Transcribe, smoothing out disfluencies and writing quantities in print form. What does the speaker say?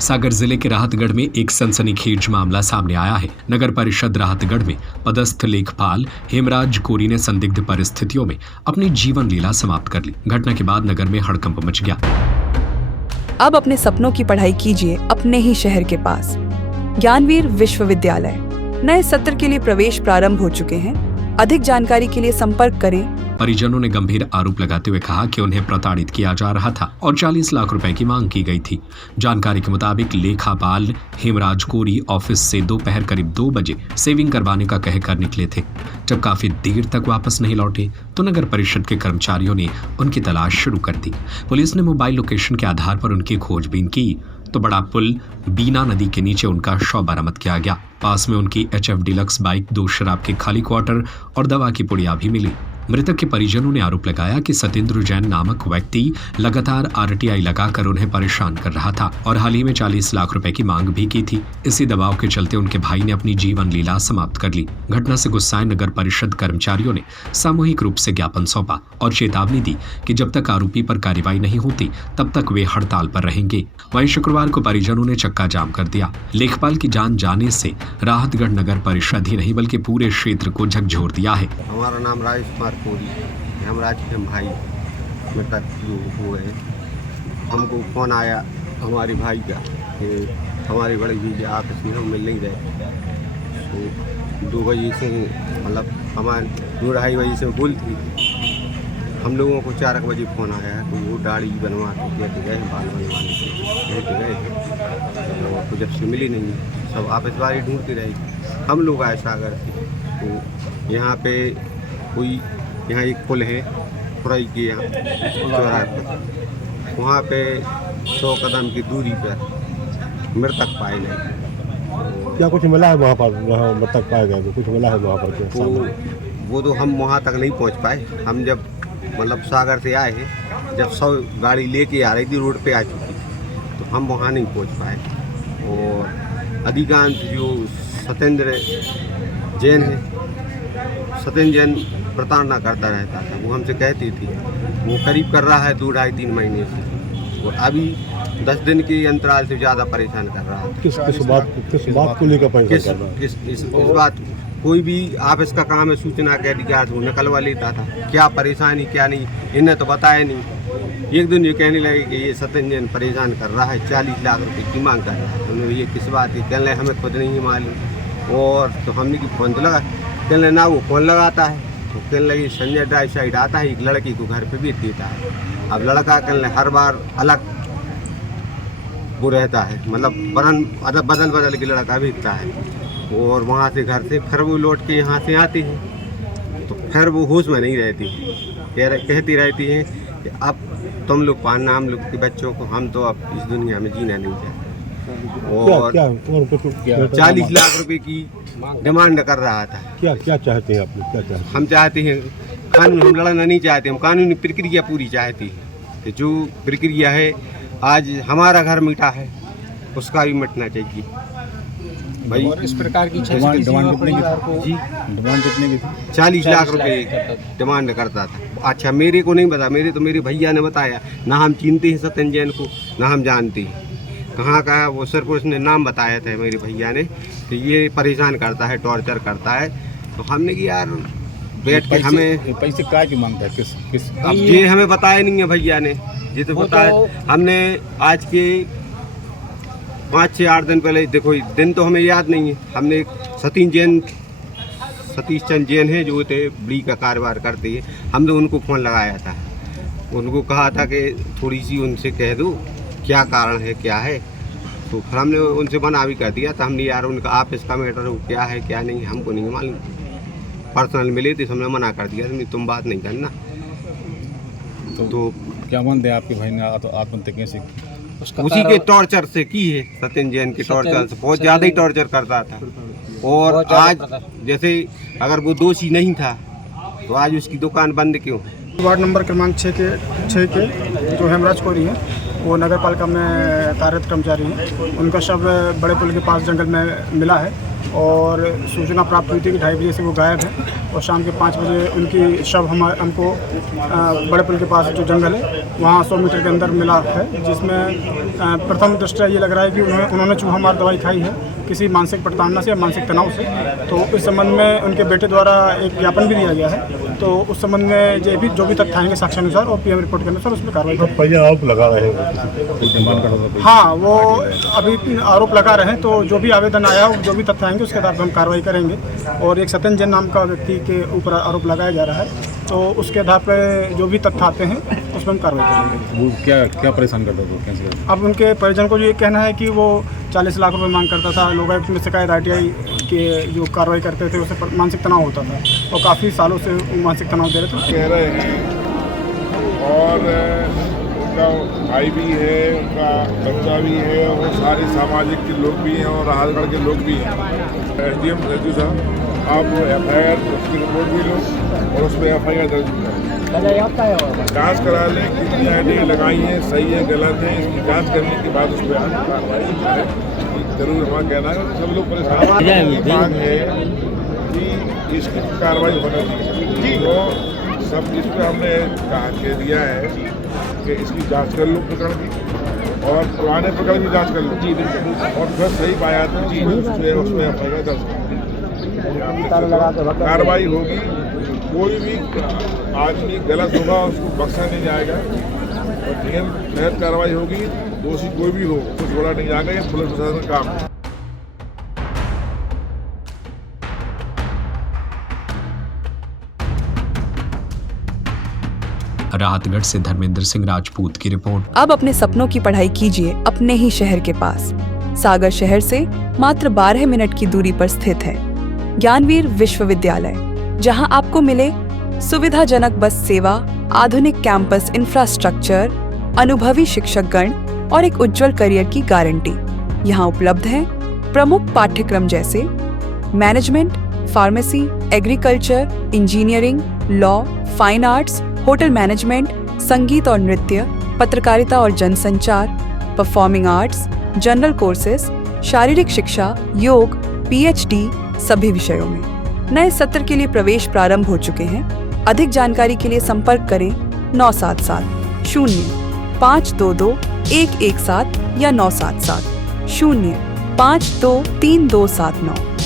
सागर जिले के राहतगढ़ में एक सनसनीखेज मामला सामने आया है। नगर परिषद राहतगढ़ में पदस्थ लेखपाल हेमराज कोरी ने संदिग्ध परिस्थितियों में अपनी जीवन लीला समाप्त कर ली। घटना के बाद नगर में हड़कंप मच गया। अब अपने सपनों की पढ़ाई कीजिए अपने ही शहर के पास। ज्ञानवीर विश्वविद्यालय नए सत्र के लिए प्रवेश प्रारंभ हो चुके हैं। अधिक जानकारी के लिए संपर्क करें। परिजनों ने गंभीर आरोप लगाते हुए कहा कि उन्हें प्रताड़ित किया जा रहा था और 40 लाख रुपए की मांग की गई थी। जानकारी के मुताबिक लेखापाल हेमराज कोरी ऑफिस से दोपहर करीब 2 बजे सेविंग करवाने का कहकर निकले थे। जब काफी देर तक वापस नहीं लौटे तो नगर परिषद के कर्मचारियों ने उनकी तलाश शुरू कर दी। पुलिस ने मोबाइल लोकेशन के आधार पर उनकी खोजबीन की तो बड़ा पुल बीना नदी के नीचे उनका शव बरामद किया गया। पास में उनकी HF डिलक्स बाइक, 2 शराब के खाली क्वार्टर और दवा की पुड़िया भी मिली। मृतक के परिजनों ने आरोप लगाया कि सत्येंद्र जैन नामक व्यक्ति लगातार RTI लगाकर उन्हें परेशान कर रहा था और हाल ही में 40 लाख रुपए की मांग भी की थी। इसी दबाव के चलते उनके भाई ने अपनी जीवन लीला समाप्त कर ली। घटना से गुस्साए नगर परिषद कर्मचारियों ने सामूहिक रूप से ज्ञापन सौंपा और चेतावनी दी कि जब तक आरोपी पर कार्रवाई नहीं होती तब तक वे हड़ताल पर रहेंगे। वहीं शुक्रवार को परिजनों ने चक्का जाम कर दिया। लेखपाल की जान जाने से राहतगढ़ नगर परिषद ही नहीं बल्कि पूरे क्षेत्र को झकझोर दिया है। हमारा नाम राजेश कोरी, हेमराज के भाई मृतक जो हुए हैं। हमको फोन आया हमारे भाई का कि हमारे बड़े भैया आपस में हम मिल नहीं रहे। तो 2 बजे से मतलब हमारे 2-2:30 बजे से बोल थी। हम लोगों को 4 बजे फ़ोन आया है तो वो दाढ़ी बनवा के कहते गए, बाल बनवाने के कहते गए तो जब से मिली नहीं, सब आपस वाली ढूंढती रही। हम लोग आए सागर से तो यहाँ पे कोई यहाँ एक पुल है खुराई के यहाँ चौराहे पर, वहाँ पे 100 कदम की दूरी पर मृतक पाए गए। क्या कुछ मिला है वहाँ पर? वहाँ मृतक पाए गए तो कुछ मिला है वहाँ पर? वो तो हम वहाँ तक नहीं पहुँच पाए। हम जब मतलब सागर से आए हैं, जब 100 गाड़ी लेके आ रही थी रोड पे आ चुकी तो हम वहाँ नहीं पहुँच पाए। और अधिकांश जो सत्येंद्र जैन है, सत्येंद्र जैन प्रताड़ना करता रहता था। वो हमसे कहती थी, वो करीब कर रहा है 2-2.5-3 महीने से। और अभी 10 दिन के अंतराल से ज़्यादा परेशान कर रहा है। किस बात को लेकर परेशान कर रहा है? इस बात कोई भी ऑफिस का काम है, सूचना के अधिकार वो निकलवा लेता था। क्या परेशानी क्या नहीं इन्हें तो बताया नहीं। एक दिन ये कहने लगे कि ये सत्येंद्र जैन परेशान कर रहा है, 40 लाख रुपए की मांग कर रहा है। उन्होंने ये किस बात की कहने लगे हमें खुद नहीं मालूम। और तो हमने की फ़ोन तो लगा, कहने ना वो फ़ोन लगाता है तो कहने लगी संजय ड्राइव साइड आता है, एक लड़की को घर पे भी देता है। अब लड़का कहने हर बार अलग वो रहता है, मतलब बदल के लड़का भेजता है। और वहाँ से घर से फिर वो लौट के यहाँ से आती है तो फिर वो होश में नहीं रहती, कहती रहती हैं कि अब तुम लोग पालना हम लोग के बच्चों को, हम तो अब इस दुनिया में जीना नहीं चाहते। और 40 लाख रुपए की डिमांड कर रहा था। क्या चाहते हैं आप लोग? क्या चाहते हैं? हम चाहते हैं कानून, हम लड़ना नहीं चाहते, हम कानूनी प्रक्रिया पूरी चाहते हैं कि जो प्रक्रिया है आज हमारा घर मिटा है उसका भी मिटना चाहिए भाई। और इस प्रकार की डिमांड कितने की थी? 40 लाख रुपए डिमांड करता था। अच्छा मेरे को नहीं पता, मेरे भैया ने बताया। ना हम चिनते हैं सत्येंद्र जैन को, ना हम जानते हैं कहाँ का है वो। सिर्फ उसने नाम बताया था मेरे भैया ने कि ये परेशान करता है, टॉर्चर करता है। तो हमने कि यार बैठ के हमें पैसे क्या की मांगता है? किस अब ये हमें बताया नहीं है भैया ने। ये तो बताया हमने आज के 5-6-8 दिन पहले, देखो दिन तो हमें याद नहीं है। हमने सतीश चंद जैन है जो थे बड़ी का कारोबार करते हैं, हमने उनको फ़ोन लगाया था। उनको कहा था कि थोड़ी सी उनसे कह दो क्या कारण है क्या है। तो फिर हमने उनसे मना भी कर दिया था। हमने यार उनका ऑफिस का मैटर हो क्या है क्या नहीं हमको नहीं मालूम। पर्सनल मिले थे, हमने मना कर दिया तुम बात नहीं करना। तो क्या मानते हैं आपके भाई ने आत्महत्या कैसे की? उसी के टॉर्चर से की है। सत्येंद्र जैन के टॉर्चर से बहुत ज़्यादा ही टॉर्चर करता था। और आज जैसे अगर वो दोषी नहीं था तो आज उसकी दुकान बंद क्यों है? वार्ड नंबर क्रमांक 6 के जो हेमराज कोरी हैं, वो नगर पालिका में कार्यरत कर्मचारी हैं। उनका शव बड़े पुल के पास जंगल में मिला है और सूचना प्राप्त हुई थी कि 2:30 बजे से वो गायब है। और शाम के 5 बजे उनकी शव हमको बड़े पुल के पास जो जंगल है वहाँ 100 मीटर के अंदर मिला है, जिसमें प्रथम दृष्टया ये लग रहा है कि उन्होंने चूहा मार दवाई खाई है किसी मानसिक प्रताड़ना से या मानसिक तनाव से। तो इस संबंध में उनके बेटे द्वारा एक ज्ञापन भी दिया गया है। तो उस संबंध में जो भी तथ्य आएंगे साक्ष्यानुसार और पीएम रिपोर्ट के अनुसार उसमें कार्रवाई तो पहिया आरोप लगा रहे हैं कोई डिमांड कर रहा था? हाँ, वो अभी आरोप लगा रहे हैं। तो जो भी आवेदन आया जो भी तथ्य आएंगे उसके आधार पर हम कार्रवाई करेंगे। और एक सत्यन जैन नाम का व्यक्ति के ऊपर आरोप लगाया जा रहा है, तो उसके आधार पर जो भी तथ्य आते हैं उस पर हम कार्रवाई करेंगे। वो क्या परेशान करता था, कैसे करता? अब उनके परिजन को ये कहना है कि वो 40 लाख रुपए मांग करता था। लोकायुक्त में शिकायत RTI के जो कार्रवाई करते थे उससे मानसिक तनाव होता था और काफ़ी सालों से मानसिक तनाव दे रहे थे। कह रहे हैं और उनका भाई भी है, उनका बच्चा भी है और सारे सामाजिक के लोग भी हैं और राहतगढ़ के लोग भी हैं। SDM सज्जू साहब, आप FIR उसकी रिपोर्ट भी लो और उस पर FIR दर्ज करें, जाँच करा लें कितनी आईडी लगाई है, सही है गलत है, इसकी जाँच करने के बाद उस पर कार्रवाई करें। जरूर हमारा कहना है सब लोग परेशान की मांग है कि इसकी कार्रवाई होना चाहिए। तो सब इस पर हमने कह दिया है कि इसकी जांच कर लो प्रकरण की और पुराने प्रकरण की जांच कर लो और फिर सही पाया तो उसमें FIR दर्ज कार्रवाई होगी। कोई भी आदमी गलत होगा उसको बख्शा नहीं जाएगा और नियम तहत कार्रवाई होगी। दोषी कोई भी हो कुछ बोला नहीं जाएगा, ये पुलिस प्रशासन का काम है। राहतगढ़ से धर्मेंद्र सिंह राजपूत की रिपोर्ट। अब अपने सपनों की पढ़ाई कीजिए अपने ही शहर के पास। सागर शहर से मात्र 12 मिनट की दूरी पर स्थित है ज्ञानवीर विश्वविद्यालय, जहां आपको मिले सुविधाजनक बस सेवा, आधुनिक कैंपस इंफ्रास्ट्रक्चर, अनुभवी शिक्षकगण और एक उज्जवल करियर की गारंटी। यहाँ उपलब्ध हैं प्रमुख पाठ्यक्रम जैसे management, pharmacy, agriculture, engineering, law, fine arts, hotel management, संगीत और नृत्य, पत्रकारिता और जनसंचार, परफॉर्मिंग आर्ट्स, जनरल कोर्सेज, शारीरिक शिक्षा, योग, PhD सभी विषयों में। नए सत्र के लिए प्रवेश प्रारंभ हो चुके हैं। अधिक जानकारी के लिए संपर्क करें 977 0 522 117 या 977 0 523 279।